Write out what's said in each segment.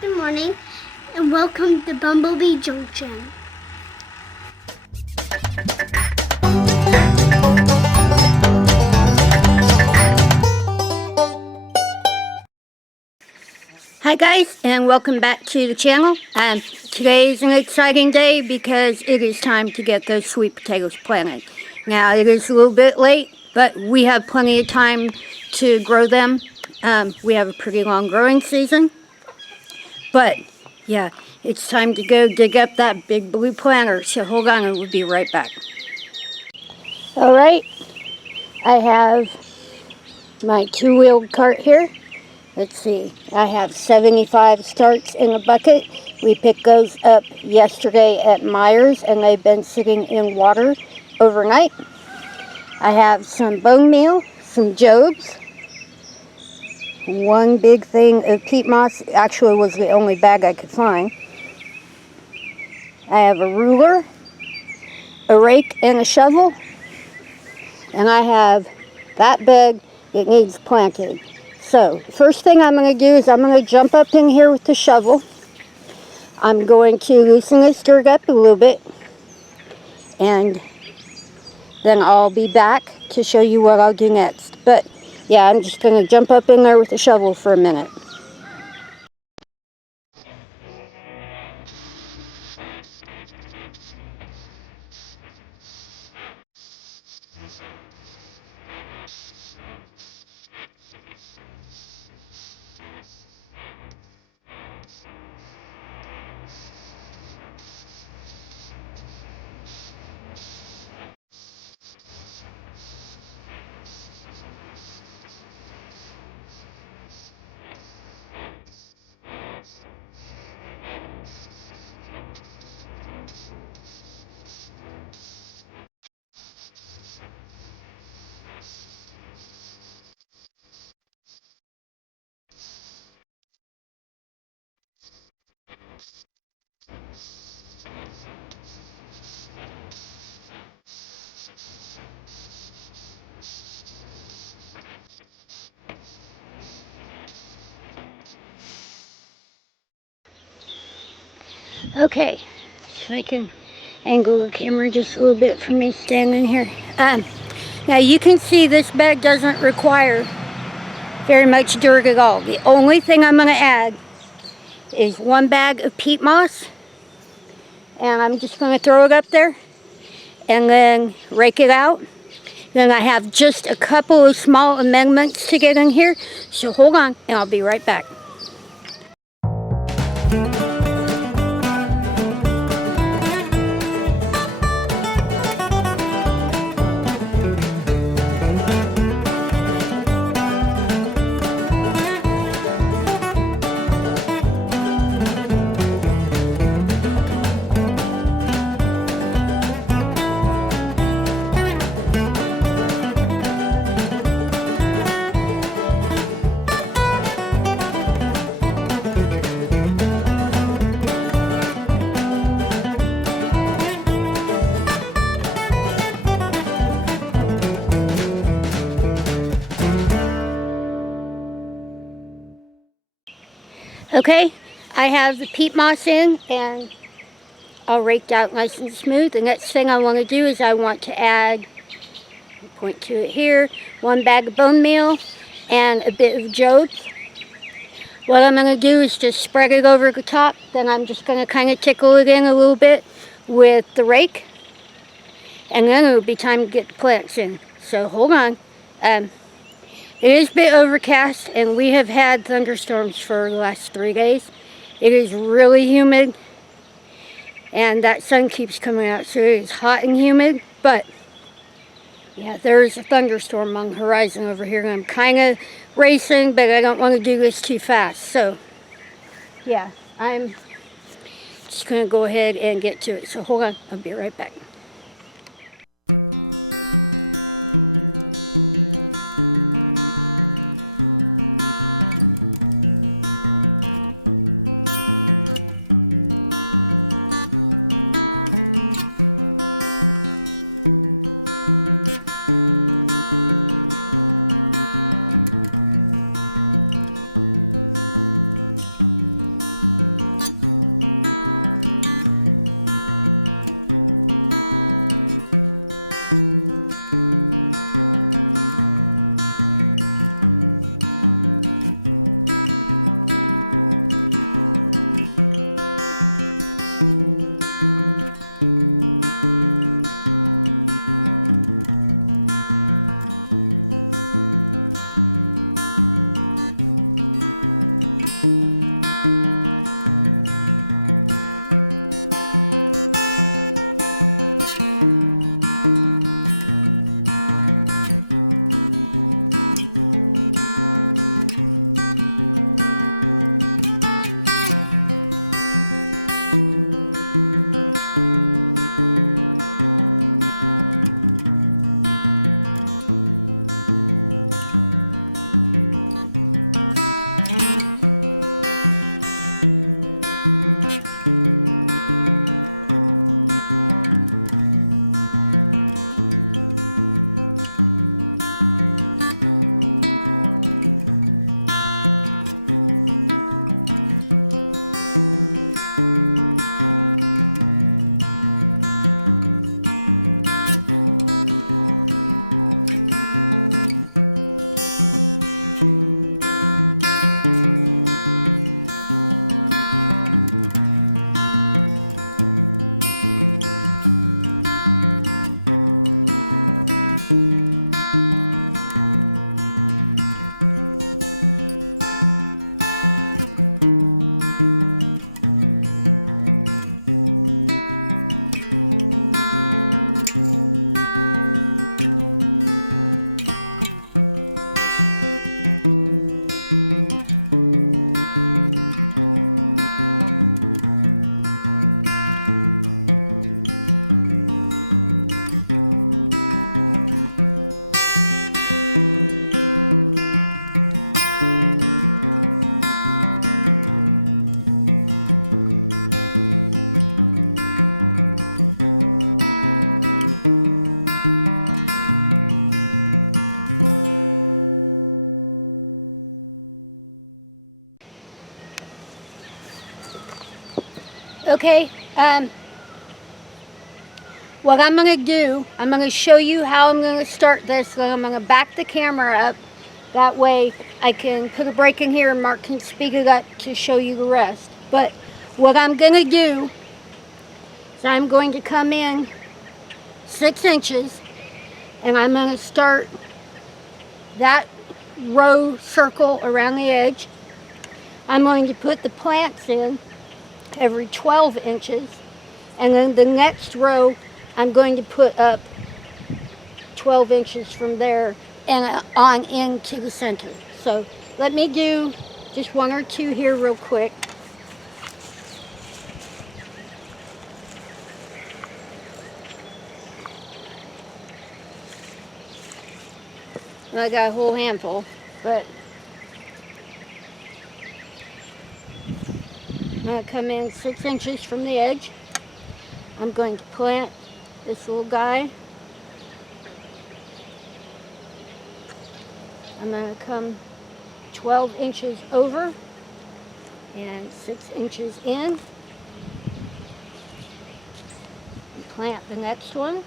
Good morning, and welcome to Bumblebee Junction. Hi guys, and welcome back to the channel. Today is an exciting day because it is time to get those sweet potatoes planted. Now it is a little bit late, but we have plenty of time to grow them. We have a pretty long growing season. But yeah, it's time to go dig up that big blue planter. So hold on and we'll be right back. Alright, I have my two-wheeled cart here. Let's see, I have 75 starts in a bucket. We picked those up yesterday at Myers and they've been sitting in water overnight. I have some bone meal, some Jobs, one big thing of peat moss, actually was the only bag I could find. I have a ruler, a rake and a shovel, and I have that bed that needs planted. So, first thing I'm going to do is I'm going to jump up in here with the shovel. I'm going to loosen this dirt up a little bit, and then I'll be back to show you what I'll do next. But, yeah, I'm just going to jump up in there with the shovel for a minute. Okay, so I can angle the camera just a little bit for me standing here. Now you can see this bed doesn't require very much dirt at all. The only thing I'm going to add is one bag of peat moss, and I'm just going to throw it up there and then rake it out. Then I have just a couple of small amendments to get in here, so hold on and I'll be right back. Okay, I have the peat moss in and all raked out nice and smooth. The next thing I want to do is I want to add, point to it here, one bag of bone meal and a bit of Jobs. What I'm going to do is just spread it over the top. Then I'm just going to kind of tickle it in a little bit with the rake. And then it'll be time to get the plants in. So hold on. It is a bit overcast and we have had thunderstorms for the last 3 days. It is really humid and that sun keeps coming out, so it is hot and humid. But yeah, there is a thunderstorm on the horizon over here and I'm kind of racing, but I don't want to do this too fast. So yeah, I'm just going to go ahead and get to it. So hold on, I'll be right back. Okay, what I'm going to do, I'm going to show you how I'm going to start this. So I'm going to back the camera up. That way I can put a break in here and Mark can speed it up to show you the rest. But what I'm going to do is I'm going to come in 6 inches and I'm going to start that row circle around the edge. I'm going to put the plants in every 12 inches, and then the next row I'm going to put up 12 inches from there and on into the center. So let me do just 1 or 2 here real quick. I got a whole handful, but I'm going to come in 6 inches from the edge. I'm going to plant this little guy. I'm going to come 12 inches over and 6 inches in. And plant the next one.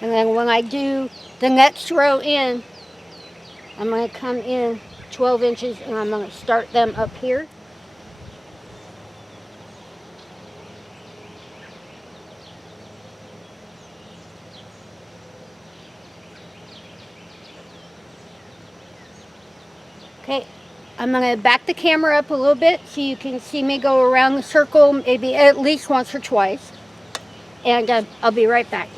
And then when I do the next row in, I'm going to come in 12 inches and I'm going to start them up here. Okay, I'm going to back the camera up a little bit so you can see me go around the circle maybe at least once or twice. And I'll be right back.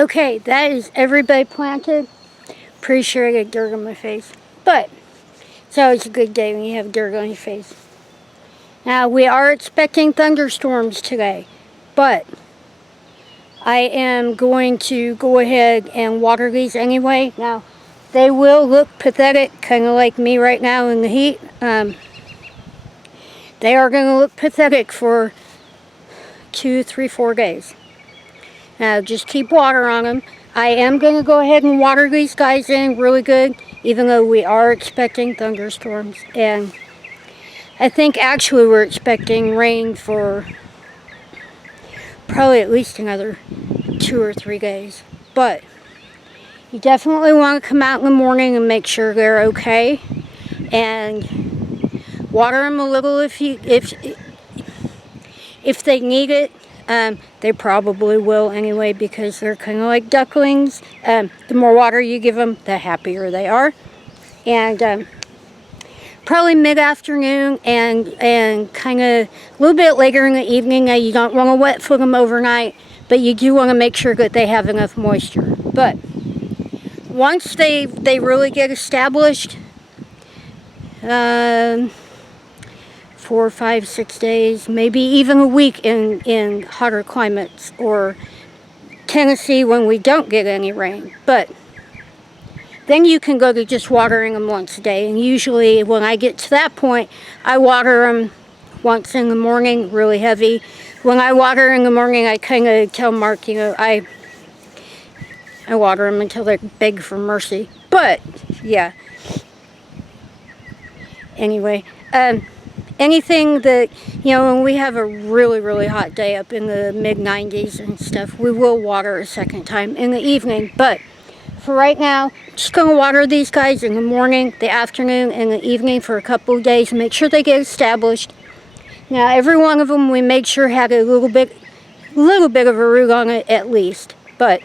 Okay, that is everybody planted. Pretty sure I got dirt on my face. But it's always a good day when you have dirt on your face. Now, we are expecting thunderstorms today, but I am going to go ahead and water these anyway. Now, they will look pathetic, kind of like me right now in the heat. They are going to look pathetic for 2, 3, 4 days. Now, just keep water on them. I am going to go ahead and water these guys in really good, even though we are expecting thunderstorms. And I think actually we're expecting rain for probably at least another 2 or 3 days. But you definitely want to come out in the morning and make sure they're okay. And water them a little if they need it. They probably will anyway, because they're kind of like ducklings. The more water you give them, the happier they are. And probably mid-afternoon and kind of a little bit later in the evening. Now, you don't want to wet foot them overnight, but you do want to make sure that they have enough moisture. But once they really get established, 4, 5, 6 days, maybe even a week in hotter climates, or Tennessee when we don't get any rain. But then you can go to just watering them once a day. And usually when I get to that point, I water them once in the morning, really heavy. When I water in the morning, I kind of tell Mark, I water them until they beg for mercy. But, yeah. Anyway, anything that, when we have a really, really hot day up in the mid-90s and stuff, we will water a second time in the evening. But for right now, I'm just going to water these guys in the morning, the afternoon, and the evening for a couple of days. Make sure they get established. Now, every one of them we made sure had a little bit of a root on it at least. But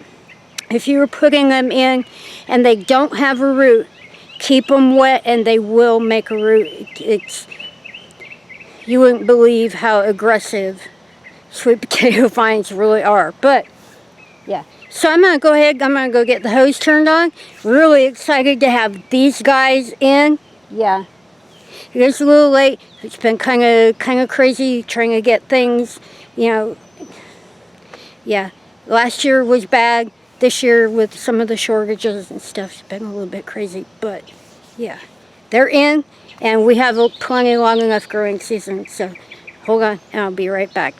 if you were putting them in and they don't have a root, keep them wet and they will make a root. You wouldn't believe how aggressive sweet potato vines really are. But, yeah. So I'm going to go ahead, I'm going to go get the hose turned on. Really excited to have these guys in. Yeah. It is a little late. It's been kind of crazy trying to get things, Yeah. Last year was bad. This year with some of the shortages and stuff, it's been a little bit crazy. But, yeah. They're in. And we have plenty long enough growing season, so hold on, and I'll be right back.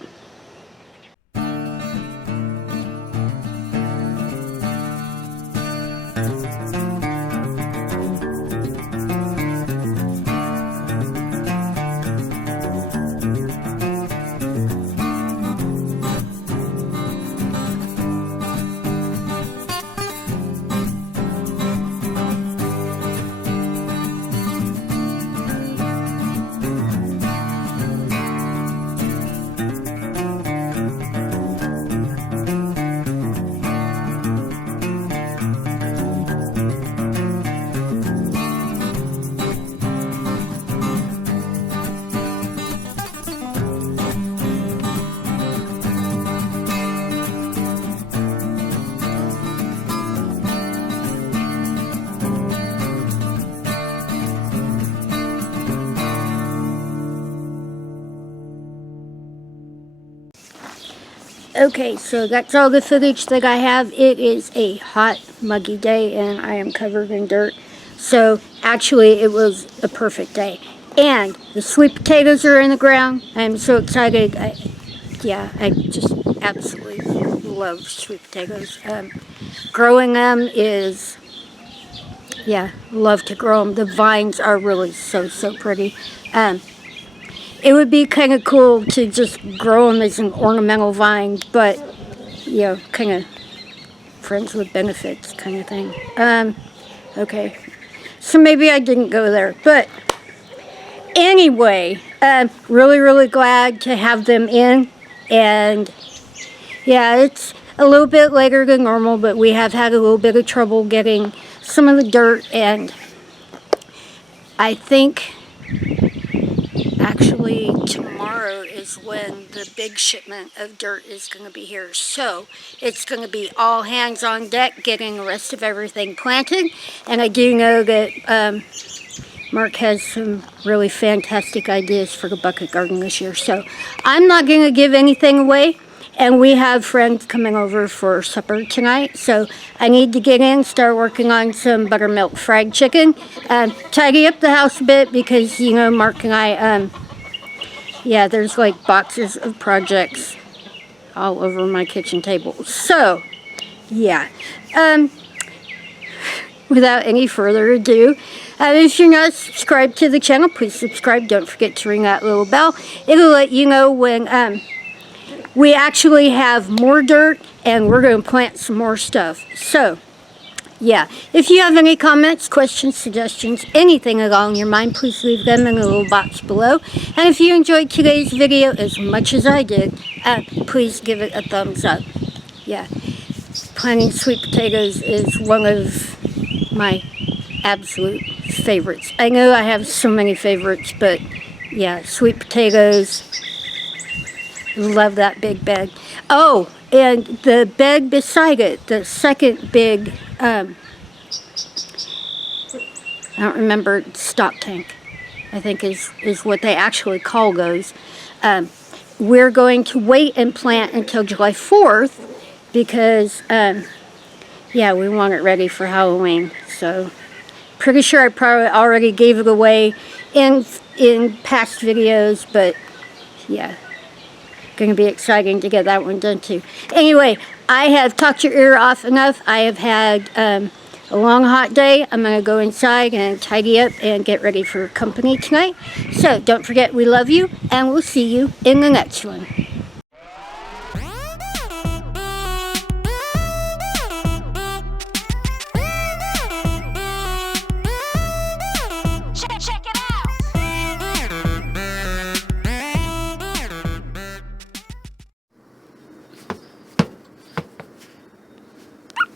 Okay, so that's all the footage that I have. It is a hot, muggy day, and I am covered in dirt. So, actually, it was a perfect day. And the sweet potatoes are in the ground. I'm so excited. I just absolutely love sweet potatoes. Growing them is, love to grow them. The vines are really so pretty. It would be kind of cool to just grow them as an ornamental vine, but, kind of friends with benefits kind of thing. Okay. So maybe I didn't go there. But anyway, really, really glad to have them in. And, yeah, it's a little bit later than normal, but we have had a little bit of trouble getting some of the dirt. And I think actually tomorrow is is when the big shipment of dirt is going to be here. So it's going to be all hands on deck getting the rest of everything planted. And I do know that Mark has some really fantastic ideas for the bucket garden this year. So I'm not going to give anything away. And we have friends coming over for supper tonight. So I need to get in, start working on some buttermilk fried chicken. Tidy up the house a bit because, you know, Mark and I, yeah, there's like boxes of projects all over my kitchen table. So, yeah. Without any further ado, if you're not subscribed to the channel, please subscribe. Don't forget to ring that little bell. It'll let you know when we actually have more dirt and we're going to plant some more stuff. So, yeah, if you have any comments, questions, suggestions, anything along your mind, please leave them in the little box below. And if you enjoyed today's video as much as I did, please give it a thumbs up. Yeah, planting sweet potatoes is one of my absolute favorites. I know I have so many favorites, but yeah, sweet potatoes. Love that big bed. Oh, and the bed beside it, the second big, I don't remember, stock tank, I think is what they actually call those. We're going to wait and plant until July 4th because, yeah, we want it ready for Halloween. So, pretty sure I probably already gave it away in past videos, but yeah. Going to be exciting to get that one done too. Anyway, I have talked your ear off enough. I have had a long hot day. I'm going to go inside and tidy up and get ready for company tonight. So don't forget we love you and we'll see you in the next one.